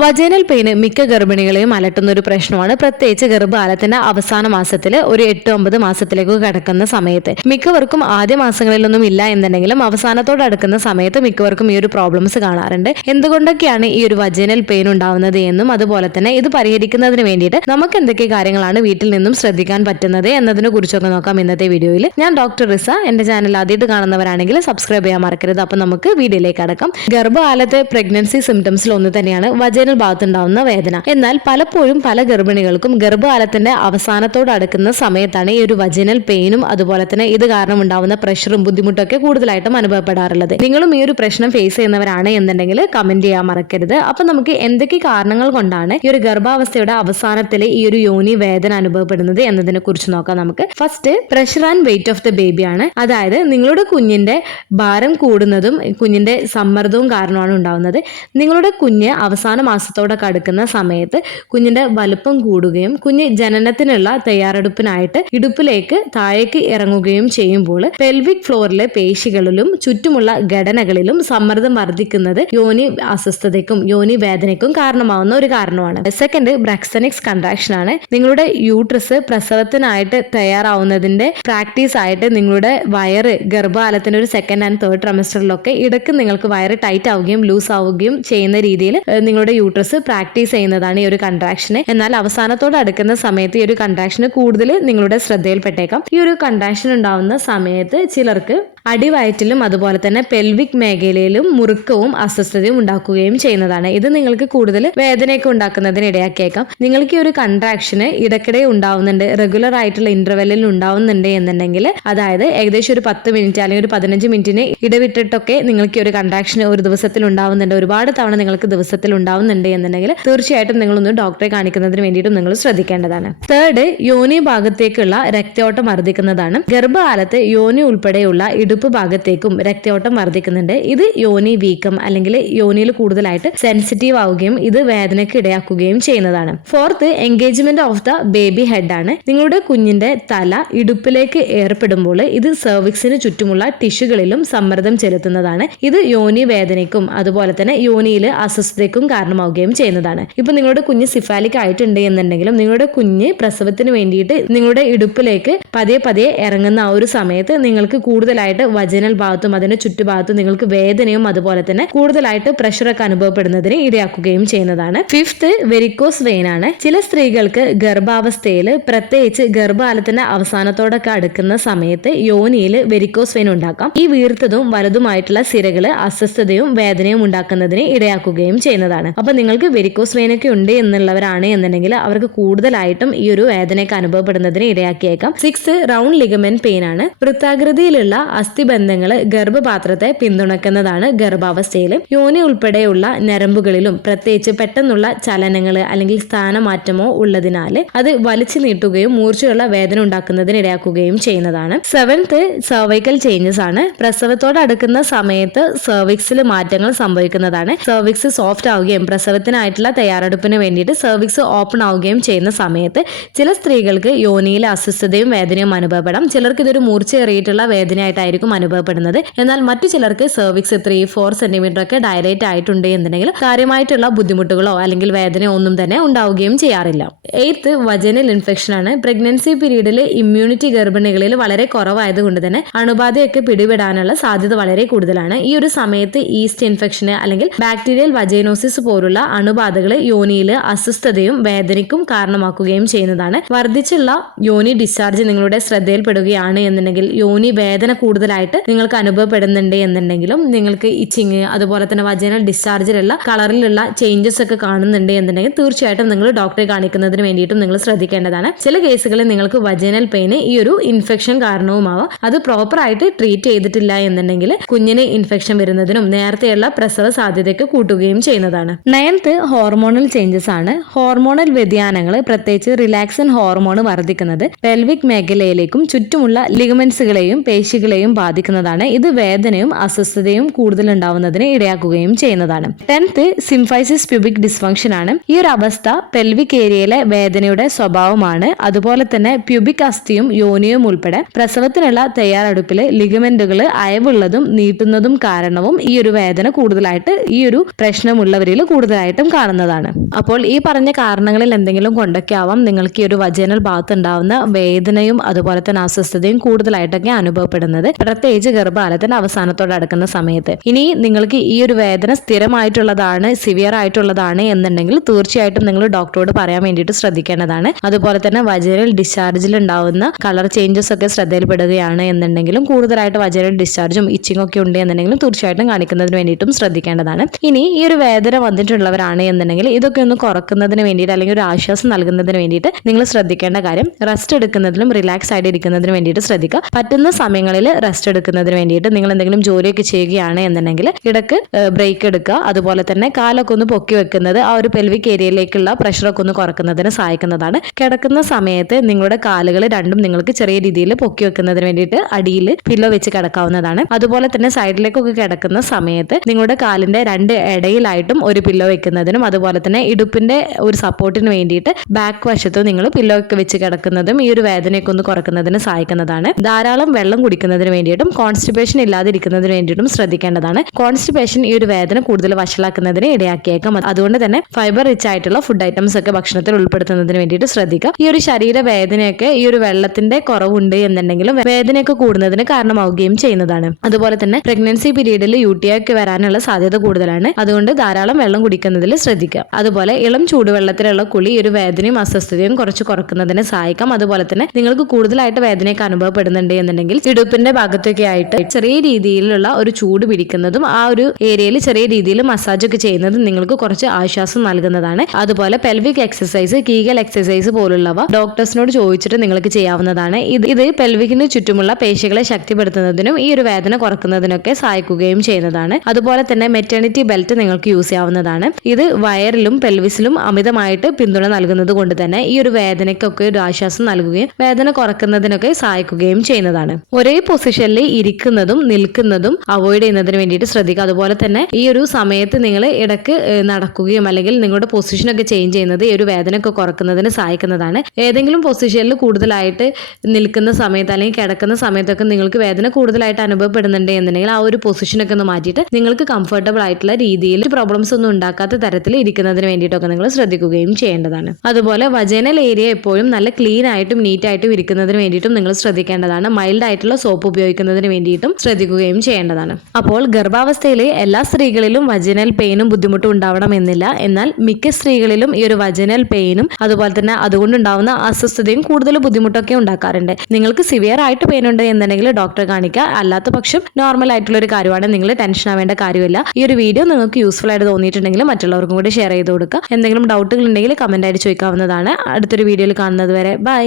Vaginal pain മിക്ക ഗർഭിണികളെയും അലട്ടുന്ന ഒരു പ്രശ്നമാണ്. പ്രത്യേകിച്ച് ഗർഭകാലത്തിന്റെ അവസാന മാസത്തിൽ ഒരു 8-9 മാസത്തിലേക്ക് കിടക്കുന്ന സമയത്ത് മിക്കവർക്കും ആദ്യ മാസങ്ങളിലൊന്നും ഇല്ല എന്നുണ്ടെങ്കിലും അവസാനത്തോട് അടുക്കുന്ന സമയത്ത് മിക്കവർക്കും ഈ ഒരു പ്രോബ്ലംസ് കാണാറുണ്ട്. എന്തുകൊണ്ടൊക്കെയാണ് ഈ ഒരു വജൈനൽ പെയിൻ ഉണ്ടാവുന്നത് എന്നും അതുപോലെ തന്നെ ഇത് പരിഹരിക്കുന്നതിന് വേണ്ടിയിട്ട് നമുക്ക് എന്തൊക്കെ കാര്യങ്ങളാണ് വീട്ടിൽ നിന്നും ശ്രദ്ധിക്കാൻ പറ്റുന്നത് എന്നതിനെ കുറിച്ചൊക്കെ നോക്കാം ഇന്നത്തെ വീഡിയോയിൽ. ഞാൻ ഡോക്ടർ റിസ. എന്റെ ചാനൽ ആദ്യമായിട്ട് കാണുന്നവരാണെങ്കിൽ സബ്സ്ക്രൈബ് ചെയ്യാൻ മറക്കരുത്. അപ്പൊ നമുക്ക് വീഡിയോയിലേക്ക് അടക്കാം. ഗർഭകാലത്തെ പ്രഗ്നൻസി സിംറ്റംസിൽ ഒന്ന് തന്നെയാണ് വജൈനൽ ഭാഗത്തുണ്ടാവുന്ന വേദന. എന്നാൽ പലപ്പോഴും പല ഗർഭിണികൾക്കും ഗർഭകാലത്തിന്റെ അവസാനത്തോട് അടുക്കുന്ന സമയത്താണ് ഈ ഒരു വജൈനൽ പെയിനും അതുപോലെ തന്നെ ഇത് കാരണം ഉണ്ടാവുന്ന പ്രഷറും ബുദ്ധിമുട്ടൊക്കെ കൂടുതലായിട്ടും അനുഭവപ്പെടാറുള്ളത്. നിങ്ങളും ഈ ഒരു പ്രശ്നം ഫേസ് ചെയ്യുന്നവരാണ് എന്നുണ്ടെങ്കിൽ കമന്റ് ചെയ്യാൻ മറക്കരുത്. അപ്പൊ നമുക്ക് എന്തൊക്കെ കാരണങ്ങൾ കൊണ്ടാണ് ഈ ഒരു ഗർഭാവസ്ഥയുടെ അവസാനത്തിൽ ഈ ഒരു യോനി വേദന അനുഭവപ്പെടുന്നത് എന്നതിനെ കുറിച്ച് നോക്കാം. നമുക്ക് first pressure and weight of the baby ആണ്. അതായത് നിങ്ങളുടെ കുഞ്ഞിന്റെ ഭാരം കൂടുന്നതും കുഞ്ഞിന്റെ സമ്മർദ്ദവും കാരണമാണ് ഉണ്ടാവുന്നത്. നിങ്ങളുടെ കുഞ്ഞ് അവസാന മാസത്തോടൊക്കെ അടുക്കുന്ന സമയത്ത് കുഞ്ഞിന്റെ വലുപ്പം കൂടുകയും കുഞ്ഞ് ജനനത്തിനുള്ള തയ്യാറെടുപ്പിനായിട്ട് ഇടുപ്പിലേക്ക് താഴേക്ക് ഇറങ്ങുകയും ചെയ്യുമ്പോൾ പെൽവിക് ഫ്ലോറിലെ പേശികളിലും ചുറ്റുമുള്ള ഘടനകളിലും സമ്മർദ്ദം വർദ്ധിക്കുന്നത് യോനി അസ്വസ്ഥതയ്ക്കും യോനി വേദനയ്ക്കും കാരണമാവുന്ന ഒരു കാരണമാണ്. സെക്കൻഡ് ബ്രാക്സനിക്സ് കൺട്രാക്ഷൻ ആണ്. നിങ്ങളുടെ യൂട്രസ് പ്രസവത്തിനായിട്ട് തയ്യാറാവുന്നതിന്റെ പ്രാക്ടീസ് ആയിട്ട് നിങ്ങളുടെ വയറ് ഗർഭകാലത്തിന്റെ ഒരു സെക്കൻഡ് ആൻഡ് തേർഡ് ട്രൈമസ്റ്ററിലൊക്കെ ഇടയ്ക്ക് നിങ്ങൾക്ക് വയറ് ടൈറ്റ് ആവുകയും ലൂസ് ആവുകയും ചെയ്യുന്ന രീതിയിൽ നിങ്ങളുടെ യൂട്രസ് പ്രാക്ടീസ് ചെയ്യുന്നതാണ് ഈ ഒരു കൺട്രാക്ഷന്. എന്നാൽ അവസാനത്തോട് അടുക്കുന്ന സമയത്ത് ഈ ഒരു കൺട്രാക്ഷന് കൂടുതൽ നിങ്ങളുടെ ശ്രദ്ധയിൽപ്പെട്ടേക്കാം. ഈ ഒരു കൺട്രാക്ഷൻ ഉണ്ടാവുന്ന സമയത്ത് ചിലർക്ക് അടിവയറ്റിലും അതുപോലെ തന്നെ പെൽവിക് മേഖലയിലും മുറുക്കവും അസ്വസ്ഥതയും ഉണ്ടാക്കുകയും ചെയ്യുന്നതാണ്. ഇത് നിങ്ങൾക്ക് കൂടുതൽ വേദനയൊക്കെ ഉണ്ടാക്കുന്നതിന് ഇടയാക്കിയേക്കാം. നിങ്ങൾക്ക് ഈ ഒരു കൺട്രാക്ഷന് ഇടയ്ക്കിടെ ഉണ്ടാവുന്നുണ്ട്, റെഗുലർ ആയിട്ടുള്ള ഇന്റർവെല്ലിൽ ഉണ്ടാവുന്നുണ്ട് എന്നുണ്ടെങ്കിൽ, അതായത് ഏകദേശം ഒരു 10 മിനിറ്റ് അല്ലെങ്കിൽ ഒരു 15 മിനിറ്റിന് ഇടവിട്ടിട്ടൊക്കെ നിങ്ങൾക്ക് ഈ ഒരു കൺട്രാക്ഷൻ ഒരു ദിവസത്തിൽ ഉണ്ടാവുന്നുണ്ട്, ഒരുപാട് തവണ നിങ്ങൾക്ക് ദിവസത്തിൽ ഉണ്ടാവുന്നുണ്ട് എന്നുണ്ടെങ്കിൽ തീർച്ചയായിട്ടും നിങ്ങളൊന്ന് ഡോക്ടറെ കാണിക്കുന്നതിന് വേണ്ടിയിട്ടും നിങ്ങൾ ശ്രദ്ധിക്കേണ്ടതാണ്. തേർഡ്, യോനി ഭാഗത്തേക്കുള്ള രക്തയോട്ടം വർദ്ധിക്കുന്നതാണ്. ഗർഭകാലത്ത് യോനി ഉൾപ്പെടെയുള്ള ഇടുപ്പ് ഭാഗത്തേക്കും രക്തയോട്ടം വർദ്ധിക്കുന്നുണ്ട്. ഇത് യോനി വീക്കം അല്ലെങ്കിൽ യോനിയിൽ കൂടുതലായിട്ട് സെൻസിറ്റീവ് ആവുകയും ഇത് വേദനയ്ക്ക് ഇടയാക്കുകയും ചെയ്യുന്നതാണ്. Fourth, engagement of the baby head ആണ്. നിങ്ങളുടെ കുഞ്ഞിന്റെ തല ഇടുപ്പിലേക്ക് ഏർപ്പെടുമ്പോൾ ഇത് സെർവിക്സിന് ചുറ്റുമുള്ള ടിഷ്യൂകളിലും സമ്മർദ്ദം ചെലുത്തുന്നതാണ്. ഇത് യോനി വേദനയ്ക്കും അതുപോലെ തന്നെ യോനിയിൽ അസ്വസ്ഥതയ്ക്കും കാരണമാവുകയും ചെയ്യുന്നതാണ്. ഇപ്പൊ നിങ്ങളുടെ കുഞ്ഞ് സിഫാലിക് ആയിട്ടുണ്ട് എന്നുണ്ടെങ്കിലും നിങ്ങളുടെ കുഞ്ഞ് പ്രസവത്തിന് വേണ്ടിയിട്ട് നിങ്ങളുടെ ഇടുപ്പിലേക്ക് പതിയെ പതിയെ ഇറങ്ങുന്ന ആ ഒരു സമയത്ത് നിങ്ങൾക്ക് കൂടുതലായിട്ട് വജൈനൽ ഭാഗത്തും അതിന്റെ ചുറ്റുഭാഗത്തും നിങ്ങൾക്ക് വേദനയും അതുപോലെ തന്നെ കൂടുതലായിട്ട് പ്രഷറൊക്കെ അനുഭവപ്പെടുന്നതിന് ഇടയാക്കുകയും ചെയ്യുന്നതാണ്. ഫിഫ്ത്ത്, വെരിക്കോസ് വെയിൻ ആണ്. ചില സ്ത്രീകൾക്ക് ഗർഭാവസ്ഥയിൽ പ്രത്യേകിച്ച് ഗർഭകാലത്തിന്റെ അവസാനത്തോടൊക്കെ അടുക്കുന്ന സമയത്ത് യോനിയിൽ വെരിക്കോസ് വെയിൻ ഉണ്ടാക്കാം. ഈ വീർത്തതും വലുതുമായിട്ടുള്ള സിരകള് അസ്വസ്ഥതയും വേദനയും ഉണ്ടാക്കുന്നതിന് ഇടയാക്കുകയും ചെയ്യുന്നതാണ്. അപ്പൊ നിങ്ങൾക്ക് വെരിക്കോസ് വെയിനൊക്കെ ഉണ്ട് എന്നുള്ളവരാണ് എന്നുണ്ടെങ്കിൽ അവർക്ക് കൂടുതലായിട്ടും ഈ ഒരു വേദനയൊക്കെ അനുഭവപ്പെടുന്നതിന് ഇടയാക്കിയേക്കാം. സിക്സ്, റൗണ്ട് ലിഗമെന്റ് പെയിൻ ആണ്. വൃത്താകൃതിയിലുള്ള അസ്ഥിബന്ധങ്ങൾ ഗർഭപാത്രത്തെ പിന്തുണക്കുന്നതാണ് ഗർഭാവസ്ഥയിൽ. യോനി ഉൾപ്പെടെയുള്ള ഞരമ്പുകളിലും പ്രത്യേകിച്ച് പെട്ടെന്നുള്ള ചലനങ്ങൾ അല്ലെങ്കിൽ സ്ഥാനമാറ്റമോ ഉള്ളതിനാൽ അത് വലിച്ചു നീട്ടുകയും മൂർച്ചയുള്ള വേദന ഉണ്ടാക്കുന്നതിന് ഇടയാക്കുകയും ചെയ്യുന്നതാണ്. സെവൻത്ത്, സെർവൈക്കൽ ചേഞ്ചസ് ആണ്. പ്രസവത്തോട് അടുക്കുന്ന സമയത്ത് സെർവിക്സിൽ മാറ്റങ്ങൾ സംഭവിക്കുന്നതാണ്. സെർവിക്സ് സോഫ്റ്റ് ആവുകയും പ്രസവത്തിനായിട്ടുള്ള തയ്യാറെടുപ്പിന് വേണ്ടിയിട്ട് സെർവിക്സ് ഓപ്പൺ ആവുകയും ചെയ്യുന്ന സമയത്ത് ചില സ്ത്രീകൾക്ക് യോനിയിലെ അസ്വസ്ഥതയും വേദനയും അനുഭവപ്പെടാം. ചിലർക്ക് ഇതൊരു മൂർച്ചയേറിയിട്ടുള്ള വേദനയായിട്ടായിരിക്കും അനുഭവപ്പെടുന്നത്. എന്നാൽ മറ്റു ചിലർക്ക് സെർവിക്സ് 3-4 സെന്റിമീറ്റർ ഒക്കെ ഡയലേറ്റ് ആയിട്ടുണ്ട് എന്നുണ്ടെങ്കിൽ കാര്യമായിട്ടുള്ള ബുദ്ധിമുട്ടുകളോ അല്ലെങ്കിൽ വേദനയോ ഒന്നും തന്നെ ഉണ്ടാവുകയും ചെയ്യാറില്ല. എയ്ത്ത്, വജൈനൽ ഇൻഫെക്ഷൻ ആണ്. പ്രഗ്നൻസി പീരീഡിൽ ഇമ്മ്യൂണിറ്റി ഗർഭിണികളിൽ വളരെ കുറവായതുകൊണ്ട് തന്നെ അണുബാധയൊക്കെ പിടിപെടാനുള്ള സാധ്യത വളരെ കൂടുതലാണ്. ഈ ഒരു സമയത്ത് ഈസ്റ്റ് ഇൻഫെക്ഷൻ അല്ലെങ്കിൽ ബാക്ടീരിയൽ വജൈനോസിസ് പോലുള്ള അണുബാധകൾ യോനിയിൽ അസ്വസ്ഥതയും വേദനയ്ക്കും കാരണമാക്കുകയും ചെയ്യുന്നതാണ്. വർദ്ധിച്ചുള്ള യോനി ഡിസ്ചാർജ് നിങ്ങളുടെ ശ്രദ്ധയിൽപ്പെടുകയാണ് എന്നുണ്ടെങ്കിൽ, യോനി വേദന കൂടുതലായിട്ട് നിങ്ങൾക്ക് അനുഭവപ്പെടുന്നുണ്ട് എന്നുണ്ടെങ്കിലും നിങ്ങൾക്ക് ഇച്ചിങ് അതുപോലെ തന്നെ വജൈനൽ ഡിസ്ചാർജിലുള്ള കളറിലുള്ള ചേഞ്ചസ് ഒക്കെ കാണുന്നുണ്ട് എന്നുണ്ടെങ്കിൽ തീർച്ചയായിട്ടും നിങ്ങൾ ഡോക്ടറെ കാണിക്കുന്നതിന് വേണ്ടിയിട്ടും നിങ്ങൾ ശ്രദ്ധിക്കേണ്ടതാണ്. ചില കേസുകളിൽ നിങ്ങൾക്ക് വജൈനൽ പെയിന് ഈ ഒരു ഇൻഫെക്ഷൻ കാരണവുമാവാം. അത് പ്രോപ്പർ ആയിട്ട് ട്രീറ്റ് ചെയ്തിട്ടില്ല എന്നുണ്ടെങ്കിൽ കുഞ്ഞിന് ഇൻഫെക്ഷൻ വരുന്നതിനും നേരത്തെയുള്ള പ്രസവ സാധ്യതയ്ക്ക് കൂട്ടുകയും ചെയ്യുന്നതാണ്. നയൻത്ത്, ഹോർമോണൽ ചേഞ്ചസ് ആണ്. ഹോർമോണൽ വ്യതിയാനങ്ങൾ പ്രത്യേകിച്ച് റിലാക്സിൻ ഹോർമോൺ വർദ്ധിക്കുന്നത് പെൽവിക് മേഖലയിലേക്കും ചുറ്റുമുള്ള ലിഗമെന്റ്സുകളെയും പേശികളെയും ബാധിക്കുന്നതാണ്. ഇത് വേദനയും അസ്വസ്ഥതയും കൂടുതൽ ഉണ്ടാവുന്നതിന് ഇടയാക്കുകയും ചെയ്യുന്നതാണ്. 10th സിംഫൈസിസ് പ്യൂബിക് ഡിസ്ഫങ്ഷൻ ആണ്. ഈ ഒരു അവസ്ഥ പെൽവിക് ഏരിയയിലെ വേദനയുടെ സ്വഭാവമാണ്. അതുപോലെ തന്നെ പ്യൂബിക് അസ്ഥിയും യോനിയും ഉൾപ്പെടെ പ്രസവത്തിനുള്ള തയ്യാറെടുപ്പിൽ ലിഗമെന്റുകൾ അയവുള്ളതും നീട്ടുന്നതും കാരണവും ഈ ഒരു വേദന കൂടുതലായിട്ട് ഈ ഒരു പ്രശ്നമുള്ളവരിൽ കൂടുതലായിട്ടും കാണുന്നതാണ്. അപ്പോൾ ഈ പറഞ്ഞ കാരണങ്ങളിൽ എന്തെങ്കിലും കൊണ്ടൊക്കെ ആവാം നിങ്ങൾക്ക് ഈ ഒരു വജൈനൽ ഭാഗത്ത് ഉണ്ടാവുന്ന വേദനയും അതുപോലെ തന്നെ അസ്വസ്ഥതയും കൂടുതലായിട്ടൊക്കെ അനുഭവപ്പെടുന്നത്, പ്രത്യേകിച്ച് ഗർഭകാലത്തിന്റെ അവസാനത്തോടെ അടുക്കുന്ന സമയത്ത്. ഇനി നിങ്ങൾക്ക് ഈ ഒരു വേദന സ്ഥിരമായിട്ടുള്ളതാണ്, സിവിയർ ആയിട്ടുള്ളതാണ് എന്നുണ്ടെങ്കിൽ തീർച്ചയായിട്ടും നിങ്ങൾ ഡോക്ടറോട് പറയാൻ വേണ്ടിയിട്ട് ശ്രദ്ധിക്കേണ്ടതാണ്. അതുപോലെ തന്നെ വജൈനൽ ഡിസ്ചാർജിൽ ഉണ്ടാവുന്ന കളർ ചേഞ്ചസ് ഒക്കെ ശ്രദ്ധയിൽപ്പെടുകയാണ് എന്നുണ്ടെങ്കിലും, കൂടുതലായിട്ട് വജൈനൽ ഡിസ്ചാർജും ഇച്ചിങ് ഒക്കെ ഉണ്ട് എന്നുണ്ടെങ്കിലും തീർച്ചയായിട്ടും കാണിക്കുന്നതിന് വേണ്ടിയിട്ടും ശ്രദ്ധിക്കേണ്ടതാണ്. ഇനി ഈ ഒരു വേദന വന്നിട്ടുള്ളവരാണ് എന്നുണ്ടെങ്കിൽ ഇതൊക്കെ ഒന്ന് കുറക്കുന്നതിന് വേണ്ടിയിട്ട് അല്ലെങ്കിൽ ഒരു ആശ്വാസം നൽകുന്നതിന് വേണ്ടിയിട്ട് നിങ്ങൾ ശ്രദ്ധിക്കേണ്ട കാര്യം റെസ്റ്റ് എടുക്കുന്നതിലും റിലാക്സ് ആയിട്ട് ഇരിക്കുന്നതിന് വേണ്ടിയിട്ട് ശ്രദ്ധിക്കുക. പറ്റുന്ന സമയങ്ങളിൽ റെസ്റ്റ് എടുക്കുന്നതിന് വേണ്ടിയിട്ട് നിങ്ങൾ എന്തെങ്കിലും ജോലിയൊക്കെ ചെയ്യുകയാണ് എന്നുണ്ടെങ്കിൽ ഇടയ്ക്ക് ബ്രേക്ക് എടുക്കുക. അതുപോലെ തന്നെ കാലൊക്കെ ഒന്ന് പൊക്കി വെക്കുന്നത് ആ ഒരു പെൽവിക് ഏരിയയിലേക്കുള്ള പ്രഷറൊക്കെ ഒന്ന് കുറക്കുന്നതിന് സഹായിക്കുന്നതാണ്. കിടക്കുന്ന സമയത്ത് നിങ്ങളുടെ കാലുകൾ രണ്ടും നിങ്ങൾക്ക് ചെറിയ രീതിയിൽ പൊക്കി വെക്കുന്നതിന് വേണ്ടിയിട്ട് അടിയിൽ പില്ലോ വെച്ച് കിടക്കാവുന്നതാണ്. അതുപോലെ തന്നെ സൈഡിലേക്കൊക്കെ കിടക്കുന്ന സമയത്ത് നിങ്ങളുടെ കാലിന്റെ രണ്ട് ഇടയിലായിട്ടും ഒരു പില്ലോ വെക്കുന്നതിനും അതുപോലെ തന്നെ ഇടുപ്പിന്റെ ഒരു സപ്പോർട്ടിന് വേണ്ടിയിട്ട് ബാക്ക് വശത്ത് നിങ്ങൾ പില്ലോ ഒക്കെ വെച്ച് കിടക്കുന്നതും ഈ ഒരു വേദനയൊക്കെ ഒന്ന് കുറക്കുന്നതിന് സഹായിക്കുന്നതാണ്. ധാരാളം വെള്ളം കുടിക്കുന്നതിന് വേണ്ടിയിട്ടും കോൺസ്റ്റിപ്പേഷൻ ഇല്ലാതിരിക്കുന്നതിന് വേണ്ടിയിട്ടും ശ്രദ്ധിക്കേണ്ടതാണ്. കോൺസ്റ്റിപ്പേഷൻ ഈ ഒരു വേദന കൂടുതൽ വഷളാക്കുന്നതിന് ഇടയാക്കിയേക്കാം. അതുകൊണ്ട് തന്നെ ഫൈബർ റിച്ച് ആയിട്ടുള്ള ഫുഡ് ഐറ്റംസ് ഒക്കെ ഭക്ഷണത്തിൽ ഉൾപ്പെടുത്തുന്നതിന് വേണ്ടിയിട്ട് ശ്രദ്ധിക്കുക. ഈ ഒരു ശരീര വേദനയൊക്കെ ഈ ഒരു വെള്ളത്തിന്റെ കുറവുണ്ട് എന്നുണ്ടെങ്കിലും വേദനയൊക്കെ കൂടുന്നതിന് കാരണമാവുകയും ചെയ്യുന്നതാണ്. അതുപോലെ തന്നെ പ്രഗ്നൻസി പീരീഡിൽ UTI ഒക്കെ വരാനുള്ള സാധ്യത കൂടുതലാണ്. അതുകൊണ്ട് ധാരാളം വെള്ളം കുടിക്കുന്നതിൽ ശ്രദ്ധിക്കുക. അതുപോലെ ഇളം ചൂടുവെള്ളത്തിലുള്ള കുളി ഈ ഒരു വേദനയും അസ്വസ്ഥതയും കുറച്ച് കുറക്കുന്നതിന് സഹായിക്കാം. അതുപോലെ തന്നെ നിങ്ങൾക്ക് കൂടുതലായിട്ട് വേദനയൊക്കെ അനുഭവപ്പെടുന്നുണ്ട് എന്നുണ്ടെങ്കിൽ ഇടുപ്പിന്റെ ഭാഗത്തൊക്കെ ആയിട്ട് ചെറിയ രീതിയിലുള്ള ഒരു ചൂട് പിടിക്കുന്നതും ആ ഒരു ഏരിയയിൽ ചെറിയ രീതിയിൽ മസാജ് ഒക്കെ ചെയ്യുന്നതും നിങ്ങൾക്ക് കുറച്ച് ആശ്വാസം നൽകുന്നതാണ്. അതുപോലെ പെൽവിക് എക്സസൈസ്, കീഗൽ എക്സസൈസ് പോലുള്ളവ ഡോക്ടേഴ്സിനോട് ചോദിച്ചിട്ട് നിങ്ങൾക്ക് ചെയ്യാവുന്നതാണ്. ഇത് പെൽവിക്കിന് ചുറ്റുമുള്ള പേശികളെ ശക്തിപ്പെടുത്തുന്നതിനും ഈ ഒരു വേദന കുറക്കുന്നതിനൊക്കെ സഹായിക്കുകയും ചെയ്യുന്നതാണ്. അതുപോലെ തന്നെ മെറ്റേണിറ്റി ബെൽറ്റ് നിങ്ങൾക്ക് യൂസ് ചെയ്യാവുന്നതാണ്. ഇത് വയറിലും പെൽവിസിലും അമിതമായിട്ട് പിന്തുണ നൽകുന്നത് കൊണ്ട് തന്നെ ഈ ഒരു വേദനയ്ക്കൊക്കെ ഒരു ആശ്വാസം നൽകുകയും വേദന കുറക്കുന്നതിനൊക്കെ സഹായിക്കുകയും ചെയ്യുന്നതാണ്. ഒരേ പൊസിഷനിൽ ഇരിക്കുന്നതും നിൽക്കുന്നതും അവോയ്ഡ് ചെയ്യുന്നതിന് വേണ്ടിയിട്ട് ശ്രദ്ധിക്കുക. അതുപോലെ തന്നെ ഈ ഒരു സമയത്ത് നിങ്ങൾ ഇടയ്ക്ക് നടക്കുകയും അല്ലെങ്കിൽ നിങ്ങളുടെ പൊസിഷനൊക്കെ ചേഞ്ച് ചെയ്യുന്നത് ഈ ഒരു വേദനയൊക്കെ കുറക്കുന്നതിന് സഹായിക്കുന്നതാണ്. ഏതെങ്കിലും പൊസിഷനിൽ കൂടുതലായിട്ട് നിൽക്കുന്ന സമയത്ത് അല്ലെങ്കിൽ കിടക്കുന്ന സമയത്തൊക്കെ നിങ്ങൾക്ക് വേദന കൂടുതലായിട്ട് അനുഭവപ്പെടുന്നുണ്ട് എന്നുണ്ടെങ്കിൽ ആ ഒരു പൊസിഷനൊക്കെ ഒന്ന് മാറ്റിയിട്ട് നിങ്ങൾക്ക് കംഫർട്ടബിൾ ആയിട്ടുള്ള രീതിയിൽ പ്രോബ്ലംസ് ഒന്നും ഉണ്ടാക്കാത്ത തരത്തിൽ ഇരിക്കുന്നതിന് വേണ്ടിയിട്ടൊക്കെ നിങ്ങൾ ശ്രദ്ധിക്കുകയും ചെയ്യേണ്ടതാണ്. അതുപോലെ വജൈനൽ ഏരിയ എപ്പോഴും നല്ല ക്ലീൻ ആയിട്ടും നീറ്റ് ആയിട്ടും ഇരിക്കുന്നതിന് വേണ്ടിയിട്ടും നിങ്ങൾ ശ്രദ്ധിക്കേണ്ടതാണ്. മൈൽഡ് ആയിട്ടുള്ള സോപ്പ് ഉപയോഗിക്കുന്നതിന് വേണ്ടിയിട്ടും ശ്രദ്ധിക്കുകയും ചെയ്യേണ്ടതാണ്. അപ്പോൾ ഗർഭാവസ്ഥയിൽ എല്ലാ സ്ത്രീകളിലും വജൈനൽ പെയിനും ബുദ്ധിമുട്ടും ഉണ്ടാവണമെന്നില്ല. എന്നാൽ മിക്ക സ്ത്രീകളിലും ഈ ഒരു വജൈനൽ പെയിനും അതുപോലെ തന്നെ അതുകൊണ്ടുണ്ടാവുന്ന അസ്വസ്ഥതയും കൂടുതൽ ബുദ്ധിമുട്ടൊക്കെ ഉണ്ടാക്കാറുണ്ട്. നിങ്ങൾക്ക് സിവിയർ ആയിട്ട് പെയിൻ ഉണ്ട് എന്നുണ്ടെങ്കിൽ ഡോക്ടറെ കാണിക്കുക. അല്ലാത്ത പക്ഷം നോർമൽ ആയിട്ടുള്ള ഒരു കാര്യമാണ്, നിങ്ങൾ ടെൻഷൻ ആവേണ്ട കാര്യമില്ല. ഈ ഒരു വീഡിയോ നിങ്ങൾക്ക് യൂസ്ഫുൾ ആയിട്ട് തോന്നിയിട്ടുണ്ടെങ്കിൽ മറ്റുള്ളവർക്കും കൂടി ഷെയർ ചെയ്ത് കൊടുക്കുക. എന്തെങ്കിലും ഡൗട്ടുകൾ ഉണ്ടെങ്കിൽ കമന്റ് ആയിട്ട് ചോദിക്കാവുന്നതാണ്. അടുത്തൊരു വീഡിയോയിൽ കാണുന്നത് വരെ ബൈ.